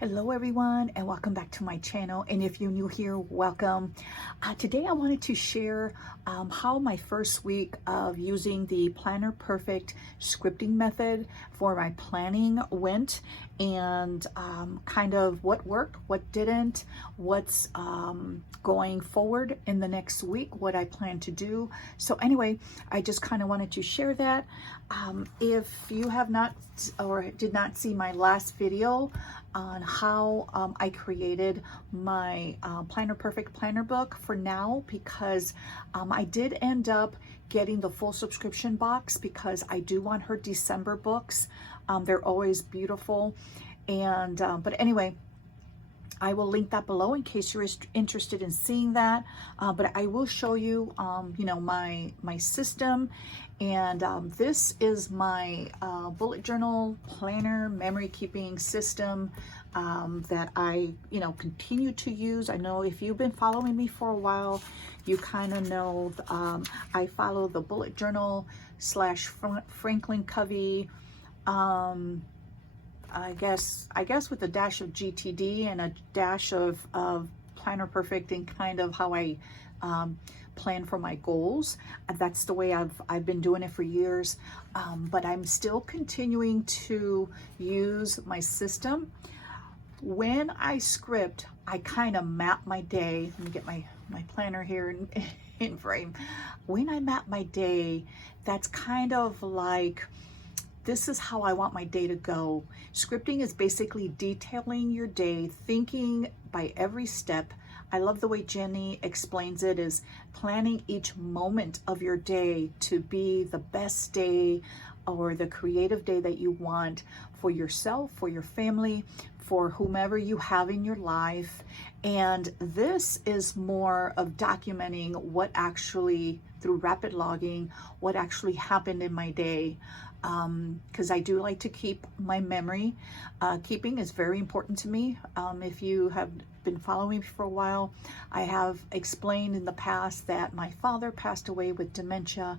Hello everyone, and welcome back to my channel. And if you're new here, welcome. Today I wanted to share how my first week of using the Planner Perfect scripting method for my planning went, and kind of what worked, what didn't, what's going forward in the next week, what I plan to do. So anyway, I just kind of wanted to share that. If you have not or did not see my last video on how I created my Planner Perfect planner book for now, because I did end up getting the full subscription box because I do want her December books. They're always beautiful. And but anyway, I will link that below in case you're interested in seeing that. But I will show you, my system. And this is my bullet journal planner memory keeping system that I, continue to use. I know if you've been following me for a while, you kind of know I follow the bullet journal / Franklin Covey. I guess with a dash of GTD and a dash of Planner Perfect, and kind of how I plan for my goals. That's the way I've been doing it for years. But I'm still continuing to use my system. When I script, I kind of map my day. Let me get my planner here in frame. When I map my day, that's kind of like, this is how I want my day to go. Scripting is basically detailing your day, thinking by every step. I love the way Jenny explains it, is planning each moment of your day to be the best day or the creative day that you want for yourself, for your family, for whomever you have in your life. And this is more of documenting what actually, through rapid logging, what actually happened in my day. Because I do like to keep my memory. Keeping is very important to me. If you have been following me for a while, I have explained in the past that my father passed away with dementia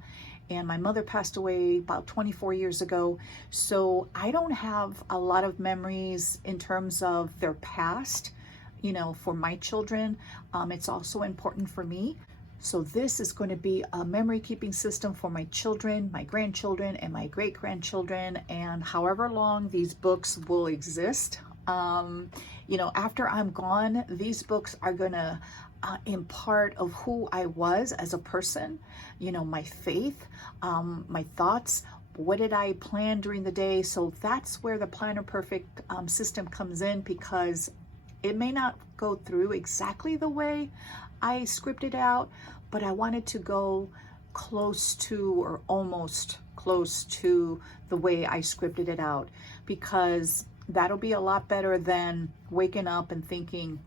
and my mother passed away about 24 years ago. So I don't have a lot of memories in terms of their past, for my children. It's also important for me. So this is going to be a memory keeping system for my children, my grandchildren, and my great-grandchildren, and however long these books will exist. After I'm gone, these books are going to impart of who I was as a person, my faith, my thoughts, what did I plan during the day. So that's where the Planner Perfect system comes in, because it may not go through exactly the way I scripted out, but I wanted to go close to, or almost close to, the way I scripted it out, because that'll be a lot better than waking up and thinking,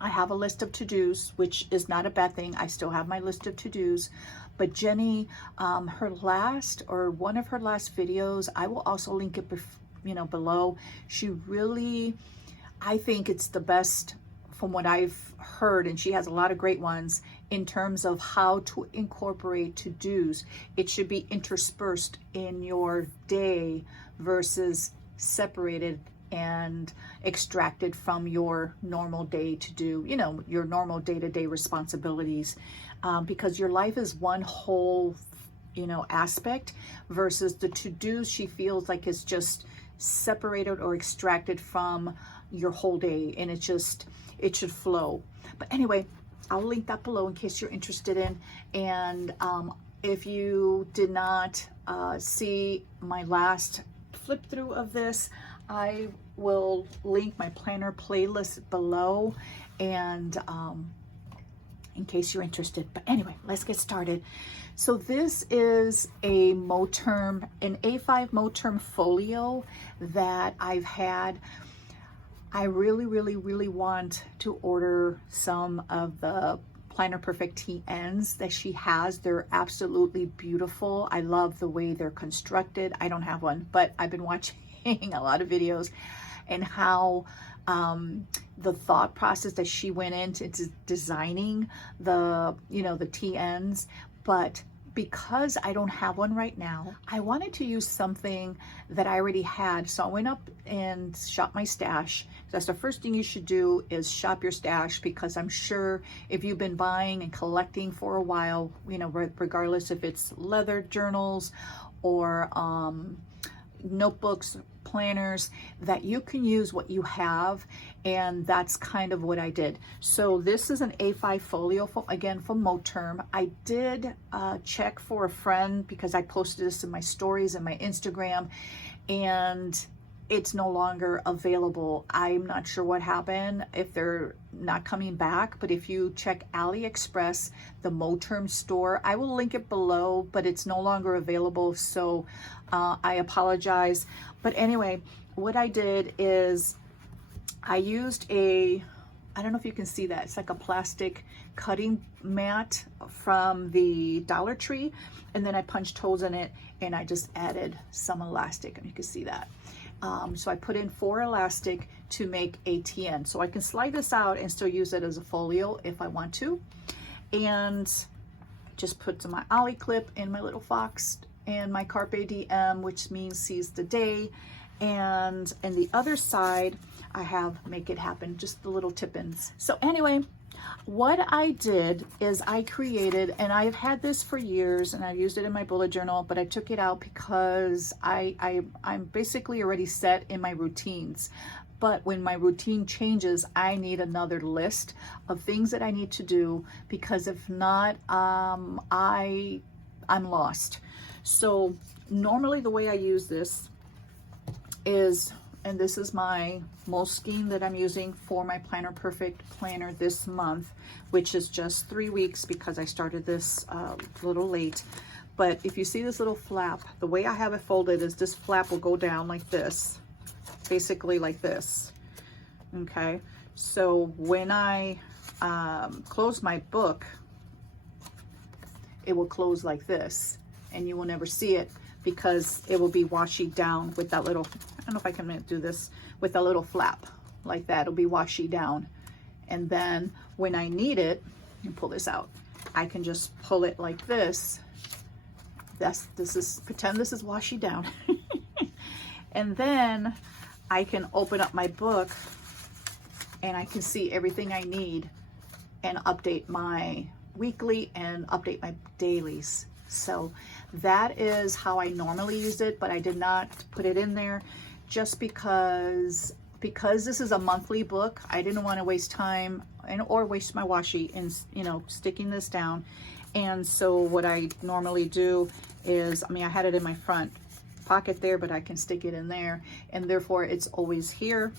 I have a list of to-dos, which is not a bad thing. I still have my list of to-dos. But Jenny, one of her last videos, I will also link it below. She really, I think it's the best from what I've heard, and she has a lot of great ones in terms of how to incorporate to-dos. It should be interspersed in your day versus separated and extracted from your normal day to do, your normal day-to-day responsibilities, because your life is one whole, aspect, versus the to-dos she feels like is just separated or extracted from your whole day, and it should flow. But anyway, I'll link that below in case you're interested in. And if you did not see my last flip through of this, I will link my planner playlist below, and in case you're interested. But anyway, let's get started. So this is an A5 Moterm folio that I've had. I really, really, really want to order some of the Planner Perfect TNs that she has. They're absolutely beautiful. I love the way they're constructed. I don't have one, but I've been watching a lot of videos, and how the thought process that she went into designing the, the TNs. But because I don't have one right now, I wanted to use something that I already had. So I went up and shopped my stash. That's the first thing you should do, is shop your stash, because I'm sure if you've been buying and collecting for a while, you know, regardless if it's leather journals or notebooks, planners, that you can use what you have. And that's kind of what I did. So this is an A5 folio, again from Moterm. I did check for a friend, because I posted this in my stories and my Instagram, and it's no longer available. I'm not sure what happened, if they're not coming back, but if you check AliExpress, the Moterm store, I will link it below, but it's no longer available. So I apologize. But anyway, what I did is I used I don't know if you can see that, it's like a plastic cutting mat from the Dollar Tree, and then I punched holes in it and I just added some elastic, and you can see that. So I put in 4 elastic to make a TN. So I can slide this out and still use it as a folio if I want to. And just put my ollie clip in my little fox and my Carpe Diem, which means seize the day. And the other side, I have make it happen, just the little tip-ins. So anyway, what I did is I created, and I've had this for years and I used it in my bullet journal, but I took it out because I'm basically already set in my routines. But when my routine changes, I need another list of things that I need to do, because if not, I'm lost. So normally the way I use this is, and this is my Moleskine that I'm using for my Planner Perfect planner this month, which is just 3 weeks because I started this a little late. But if you see this little flap, the way I have it folded is this flap will go down like this, basically like this. Okay, so when I close my book, it will close like this, and you will never see it because it will be washy down with that little, I don't know if I can do this, with a little flap like that. It'll be washy down. And then when I need it, you pull this out, I can just pull it like this. Pretend this is washy down. And then I can open up my book and I can see everything I need and update my weekly and update my dailies. So that is how I normally use it, but I did not put it in there just because this is a monthly book. I didn't want to waste time or waste my washi in, you know, sticking this down. And so what I normally do is, I mean, I had it in my front pocket there, but I can stick it in there, and therefore it's always here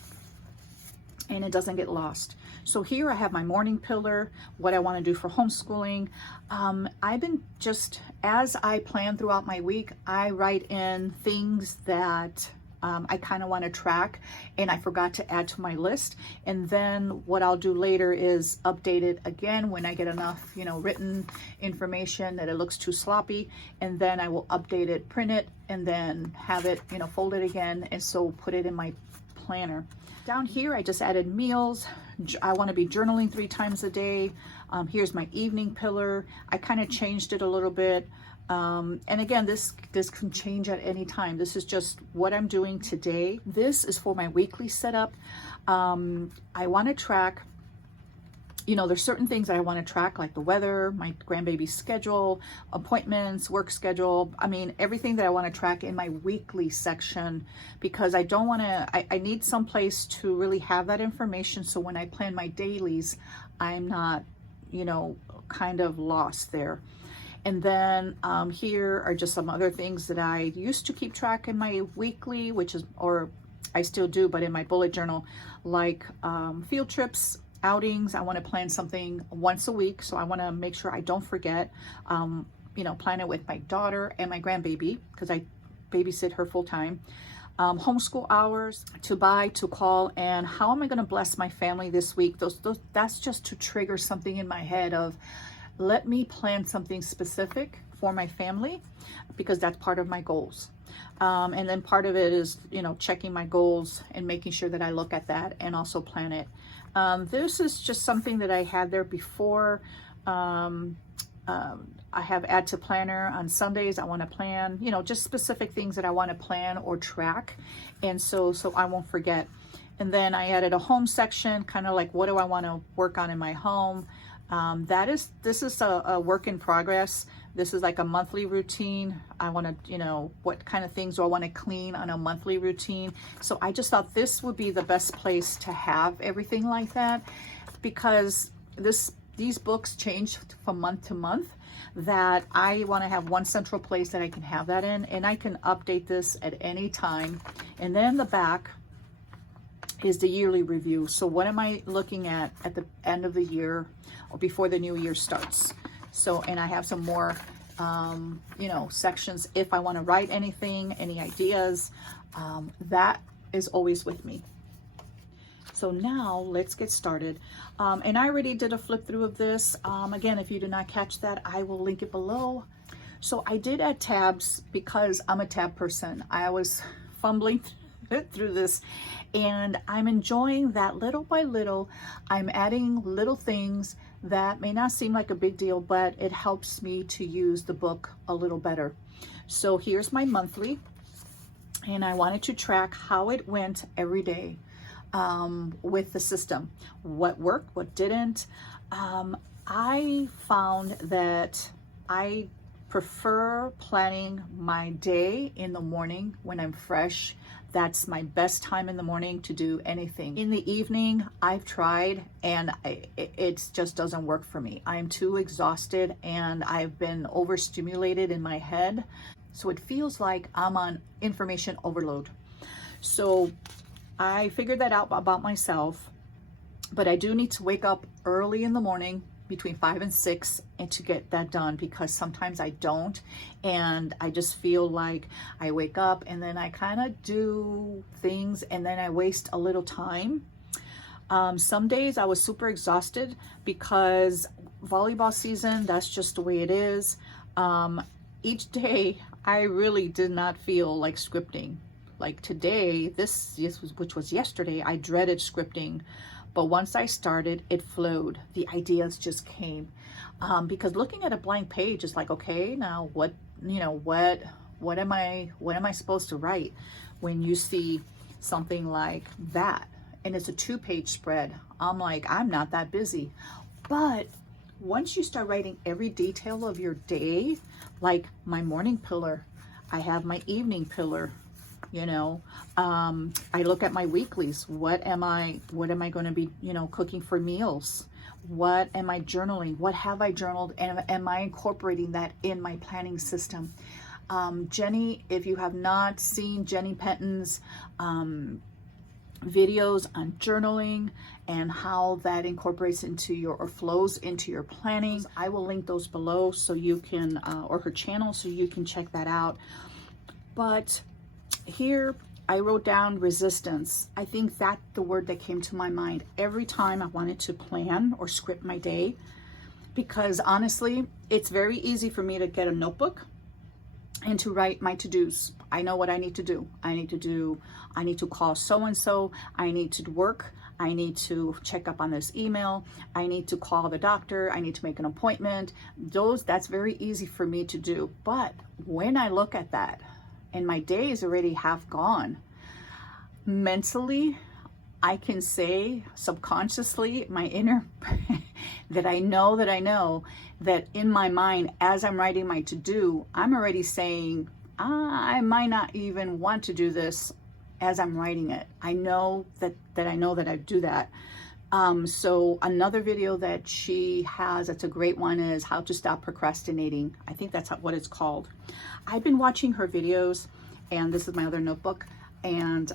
and it doesn't get lost. So here I have my morning pillar, what I want to do for homeschooling. I've been just, as I plan throughout my week, I write in things that I kind of want to track and I forgot to add to my list. And then what I'll do later is update it again when I get enough, you know, written information that it looks too sloppy. And then I will update it, print it, and then have it, you know, fold it again. And so put it in my planner. Down here, I just added meals. I want to be journaling 3 times a day. Here's my evening pillar. I kind of changed it a little bit. And again, this can change at any time. This is just what I'm doing today. This is for my weekly setup. I want to track, you know, there's certain things that I want to track, like the weather, my grandbaby's schedule, appointments, work schedule. I mean, everything that I want to track in my weekly section, because I don't want to, I need some place to really have that information. So when I plan my dailies, I'm not, you know, kind of lost there. And then here are just some other things that I used to keep track in my weekly, which is, or I still do, but in my bullet journal, like field trips, outings. I want to plan something once a week, so I want to make sure I don't forget. You know, plan it with my daughter and my grandbaby, because I babysit her full time. Homeschool hours, to buy, to call, and how am I going to bless my family this week? That's just to trigger something in my head of, let me plan something specific for my family, because that's part of my goals. And then part of it is, you know, checking my goals and making sure that I look at that and also plan it. This is just something that I had there before. I have add to planner on Sundays. I want to plan, you know, just specific things that I want to plan or track. And so I won't forget. And then I added a home section, kind of like, what do I want to work on in my home? This is a work in progress. This is like a monthly routine. I want to, you know, what kind of things do I want to clean on a monthly routine? So I just thought this would be the best place to have everything like that, because these books change from month to month, that I want to have one central place that I can have that in, and I can update this at any time. And then the back is the yearly review. So what am I looking at the end of the year or before the new year starts? So, and I have some more, you know, sections if I want to write anything, any ideas, that is always with me. So now let's get started. And I already did a flip through of this. Again, if you did not catch that, I will link it below. So I did add tabs because I'm a tab person. I was fumbling through this, and I'm enjoying that little by little. I'm adding little things that may not seem like a big deal, but it helps me to use the book a little better. So here's my monthly, and I wanted to track how it went every day. With the system, what worked, what didn't. I found that I prefer planning my day in the morning when I'm fresh. That's my best time in the morning to do anything. In the evening, I've tried, and it just doesn't work for me. I'm too exhausted, and I've been overstimulated in my head. So it feels like I'm on information overload. So I figured that out about myself, but I do need to wake up early in the morning between 5 and 6 and to get that done, because sometimes I don't, and I just feel like I wake up and then I kind of do things and then I waste a little time. Some days I was super exhausted because volleyball season, that's just the way it is. Each day I really did not feel like scripting. Like today, which was yesterday, I dreaded scripting, but once I started, it flowed. The ideas just came, because looking at a blank page is like, okay, now what am I supposed to write? When you see something like that, and it's a 2-page spread, I'm like, I'm not that busy. But once you start writing every detail of your day, like my morning pillar, I have my evening pillar. You know, I look at my weeklies. What am I going to be, you know, cooking for meals? What am I journaling? What have I journaled? And am I incorporating that in my planning system? Jenny, if you have not seen Jenny Penton's videos on journaling and how that incorporates into your, or flows into your planning, I will link those below so you can, or her channel, so you can check that out. But here I wrote down resistance. I think that's the word that came to my mind every time I wanted to plan or script my day, because honestly, it's very easy for me to get a notebook and to write my to-dos. I know what I need to do. I need to call so-and-so. I need to work. I need to check up on this email. I need to call the doctor. I need to make an appointment. That's very easy for me to do. But when I look at that, and my day is already half gone, mentally, I can say subconsciously, my inner, that I know that in my mind, as I'm writing my to-do, I'm already saying, I might not even want to do this as I'm writing it. I know that I do that. So another video that she has, that's a great one, is how to stop procrastinating. I think that's what it's called. I've been watching her videos, and this is my other notebook, and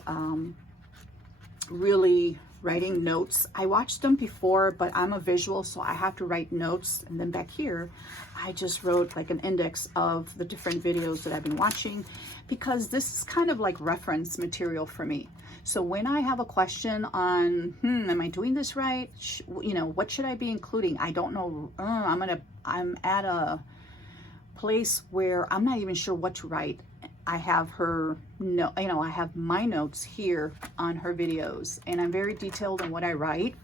really writing notes. I watched them before, but I'm a visual, so I have to write notes. And then back here, I just wrote like an index of the different videos that I've been watching, because this is kind of like reference material for me. So when I have a question on, am I doing this right? You know, what should I be including? I don't know. I'm at a place where I'm not even sure what to write. I have I have my notes here on her videos, and I'm very detailed in what I write.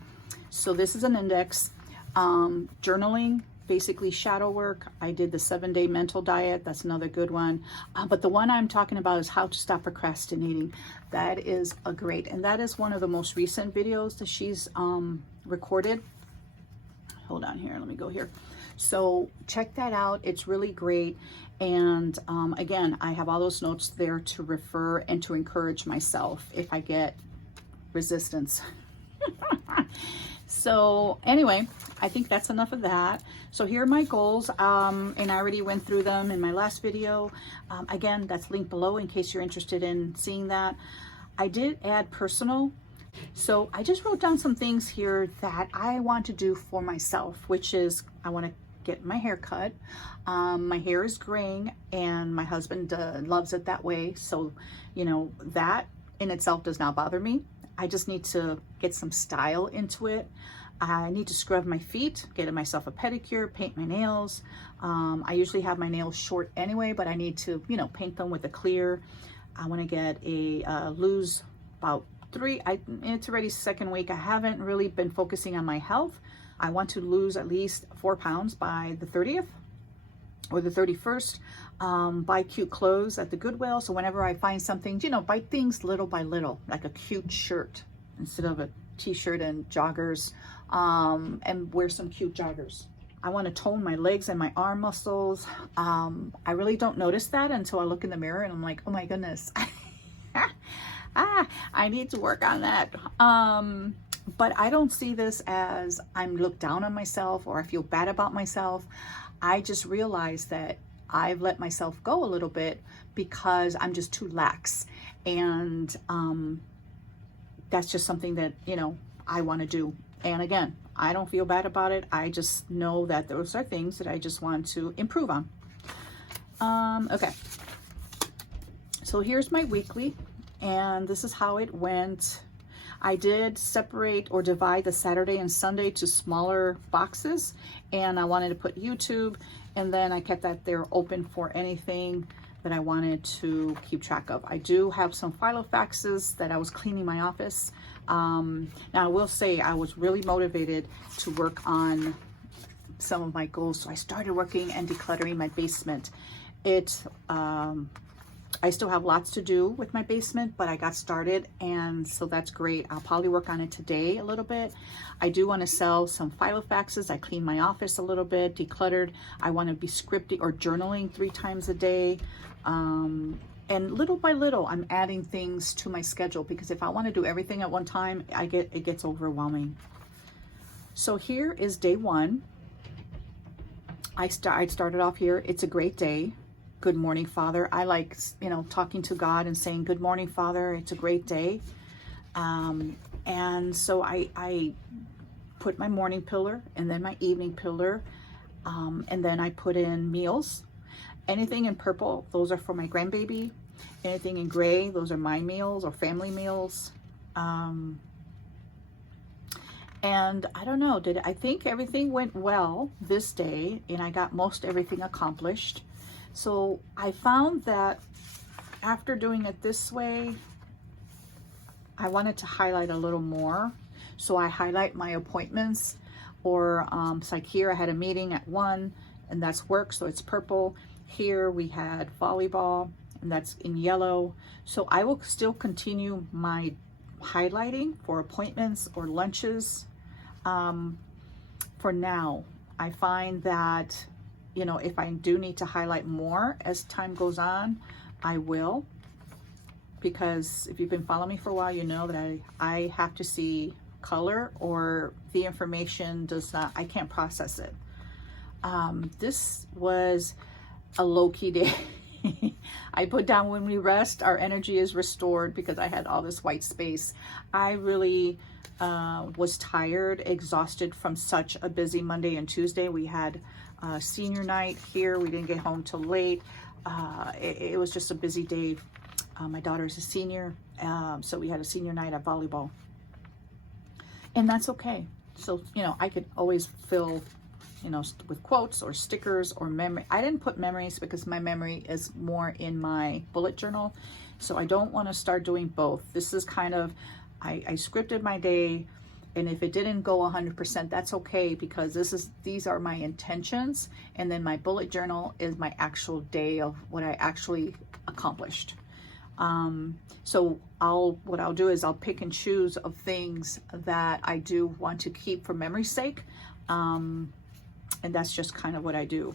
So this is an index. Journaling basically shadow work. I did the 7-day mental diet. That's another good one. But the one I'm talking about is how to stop procrastinating. That is a great, and that is one of the most recent videos that she's recorded. Hold on here, let me go here. So check that out. It's really great. And again, I have all those notes there to refer and to encourage myself if I get resistance. So anyway, I think that's enough of that. So here are my goals, and I already went through them in my last video. Again, that's linked below in case you're interested in seeing that. I did add personal. So I just wrote down some things here that I want to do for myself, which is I want to get my hair cut. My hair is graying and my husband loves it that way. So, you know, that in itself does not bother me. I just need to get some style into it. I need to scrub my feet, get myself a pedicure, paint my nails. I usually have my nails short anyway, but I need to, you know, paint them with a clear. I want to get a lose about 3. It's already 2nd week. I haven't really been focusing on my health. I want to lose at least 4 pounds by the 30th or the 31st. Buy cute clothes at the Goodwill. So whenever I find something, you know, buy things little by little, like a cute shirt instead of a t-shirt and joggers, and wear some cute joggers. I want to tone my legs and my arm muscles. I really don't notice that until I look in the mirror and I'm like, oh my goodness. I need to work on that. But I don't see this as I'm looked down on myself or I feel bad about myself. I just realize that I've let myself go a little bit because I'm just too lax. And that's just something that, you know, I want to do. And again, I don't feel bad about it. I just know that those are things that I just want to improve on. Okay. So here's my weekly, and this is how it went. I did separate or divide the Saturday and Sunday to smaller boxes, and I wanted to put YouTube, and then I kept that there open for anything that I wanted to keep track of. I do have some Filofaxes that I was cleaning my office. Now I will say I was really motivated to work on some of my goals, so I started working and decluttering my basement. I still have lots to do with my basement, but I got started, and so that's great. I'll probably work on it today a little bit. I do want to sell some Filofaxes. I clean my office a little bit, decluttered. I want to be scripting or journaling 3 times a day. And little by little, I'm adding things to my schedule, because if I want to do everything at one time, it gets overwhelming. So here is day 1. I started off here. It's a great day. Good morning, Father. I like, you know, talking to God and saying, good morning, Father. It's a great day. And so I put my morning pillar and then my evening pillar. And then I put in meals. Anything in purple, those are for my grandbaby. Anything in gray, those are my meals or family meals. And I don't know, I think everything went well this day, and I got most everything accomplished. So I found that after doing it this way, I wanted to highlight a little more. So I highlight my appointments, or it's like here I had a meeting at 1, and that's work, so it's purple. Here we had volleyball, and that's in yellow. So I will still continue my highlighting for appointments or lunches. For now, I find that, you know, if I do need to highlight more as time goes on, I will, because if you've been following me for a while, you know that I have to see color, or the information does not, I can't process it. This was a low-key day. I put down when we rest, our energy is restored, because I had all this white space. I really was tired, exhausted from such a busy Monday and Tuesday. We had senior night here. We didn't get home till late. It was just a busy day. My daughter's a senior, so we had a senior night at volleyball. And that's okay. So, you know, I could always fill, you know, with quotes or stickers or memory. I didn't put memories because my memory is more in my bullet journal. So I don't want to start doing both. This is kind of, I scripted my day And if it didn't go 100%, that's okay, because these are my intentions, and then my bullet journal is my actual day of what I actually accomplished. So what I'll do is I'll pick and choose of things that I do want to keep for memory's sake. And that's just kind of what I do.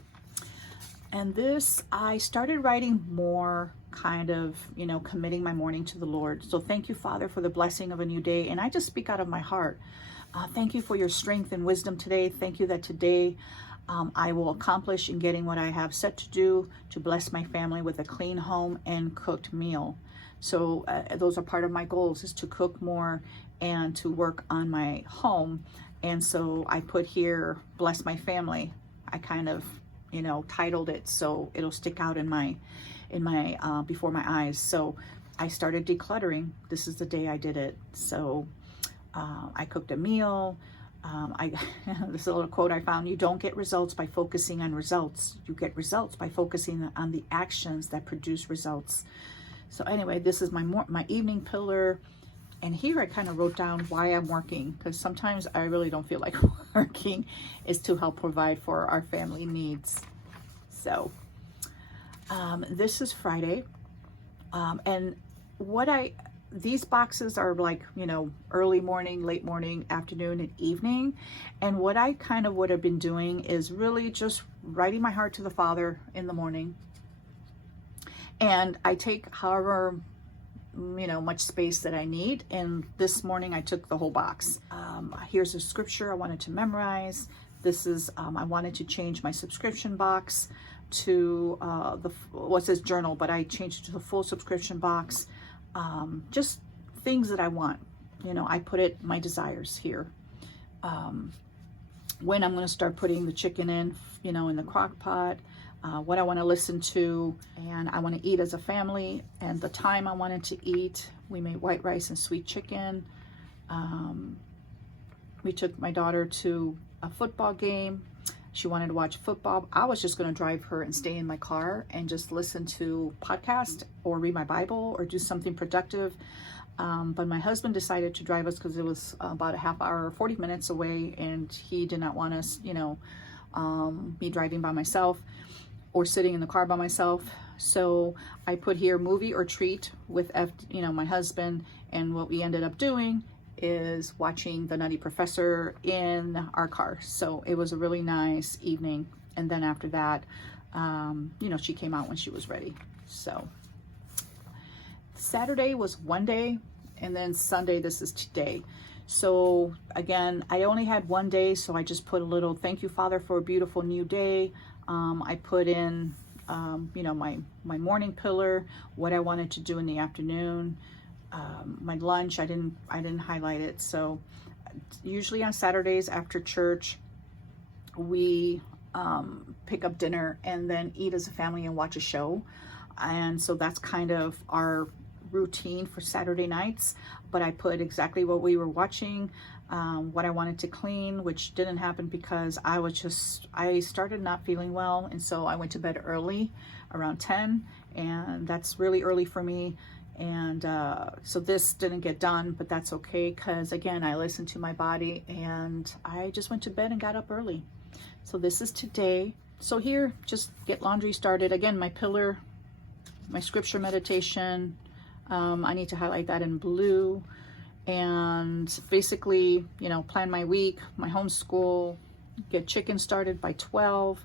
And this, I started writing more, kind of, committing my morning to the Lord. So thank you, Father, for the blessing of a new day. And I just speak out of my heart. Thank you for your strength and wisdom today. Thank you that today I will accomplish in getting what I have set to do, to bless my family with a clean home and cooked meal. So those are part of my goals, is to cook more and to work on my home. And so I put here, bless my family. I kind of, titled it so it'll stick out in my before my eyes. So I started decluttering. This is the day I did it. So I cooked a meal. This is a little quote I found: you don't get results by focusing on results. You get results by focusing on the actions that produce results. So anyway, this is my evening pillar. And here I kind of wrote down why I'm working, because sometimes I really don't feel like working, is to help provide for our family needs. So this is Friday. And these boxes are like, early morning, late morning, afternoon, and evening. And what I kind of would have been doing is really just writing my heart to the Father in the morning. And I take however much space that I need. And this morning I took the whole box. Here's a scripture I wanted to memorize. This is, I wanted to change my subscription box to what says journal, but I changed it to the full subscription box. Just things that I want. I put my desires here. When I'm going to start putting the chicken in, in the crock pot. What I want to listen to, and I want to eat as a family, and the time I wanted to eat. We made white rice and sweet chicken. We took my daughter to a football game. She wanted to watch football. I was just going to drive her and stay in my car and just listen to podcast or read my Bible or do something productive. But my husband decided to drive us because it was about a half hour, 40 minutes away, and he did not want us, me driving by myself or sitting in the car by myself. So I put here movie or treat with my husband, and what we ended up doing is watching The Nutty Professor in our car. So it was a really nice evening. And then after that, she came out when she was ready. So Saturday was one day, and then Sunday, this is today. So again, I only had one day, so I just put a little thank you, Father, for a beautiful new day. I put in, my morning pillar, what I wanted to do in the afternoon, my lunch. I didn't highlight it. So usually on Saturdays after church, we pick up dinner and then eat as a family and watch a show. And so that's kind of our routine for Saturday nights. But I put exactly what we were watching, what I wanted to clean, which didn't happen because I started not feeling well. And so I went to bed early, around 10, and that's really early for me. And so this didn't get done, but that's okay, because again, I listened to my body and I just went to bed and got up early. So this is today. So here, just get laundry started. Again, my pillar, my scripture meditation, I need to highlight that in blue. And basically, plan my week, my homeschool, get chicken started by 12,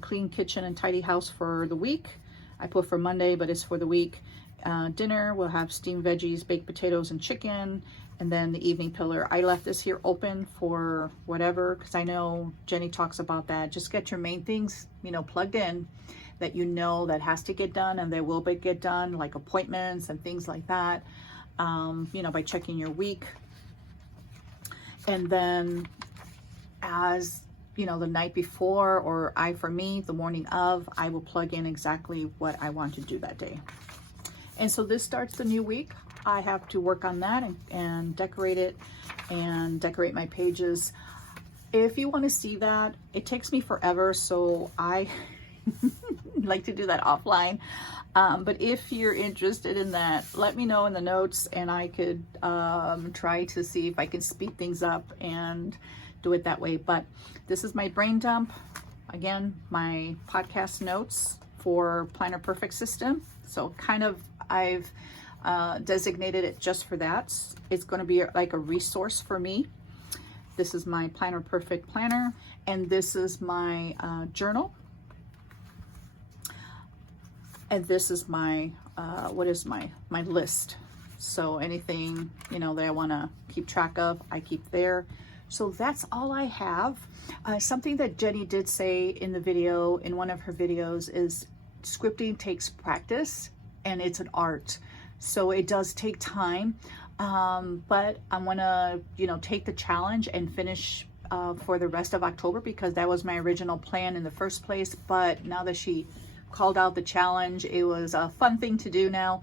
clean kitchen and tidy house for the week. I put for Monday, but it's for the week. Dinner, we'll have steamed veggies, baked potatoes, and chicken. And then the evening pillar, I left this here open for whatever, because I know Jenny talks about that. Just get your main things, plugged in, that that has to get done, and they will get done, like appointments and things like that. By checking your week. And then as the night before, or for me, the morning of, I will plug in exactly what I want to do that day. And so this starts the new week. I have to work on that and decorate it and decorate my pages. If you want to see that, it takes me forever. So like to do that offline. But if you're interested in that, let me know in the notes, and I could try to see if I can speed things up and do it that way. But this is my brain dump. Again, my podcast notes for Planner Perfect system. So kind of I've designated it just for that. It's going to be like a resource for me. This is my Planner Perfect planner, and this is my journal. And this is my, what is my list. So anything, you know, that I want to keep track of, I keep there. So that's all I have. Something that Jenny did say in the video, in one of her videos, is scripting takes practice and it's an art. So it does take time, but I'm gonna, you know, take the challenge and finish for the rest of October, because that was my original plan in the first place. But now that she called out the challenge, it was a fun thing to do now,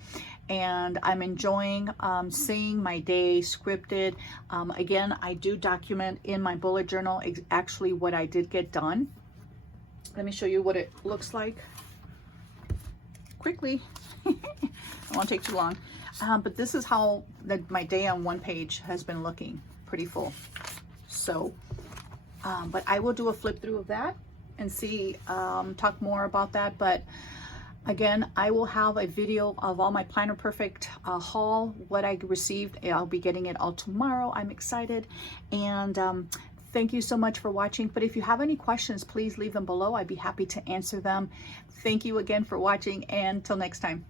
and I'm enjoying seeing my day scripted. Again, I do document in my bullet journal actually what I did get done. Let me show you what it looks like quickly. It won't take too long, but this is how my day on one page has been looking, pretty full. So but I will do a flip through of that and see, talk more about that. But again, I will have a video of all my Planner Perfect haul, what I received. I'll be getting it all tomorrow. I'm excited, and thank you so much for watching. But if you have any questions, please leave them below. I'd be happy to answer them. Thank you again for watching, and till next time.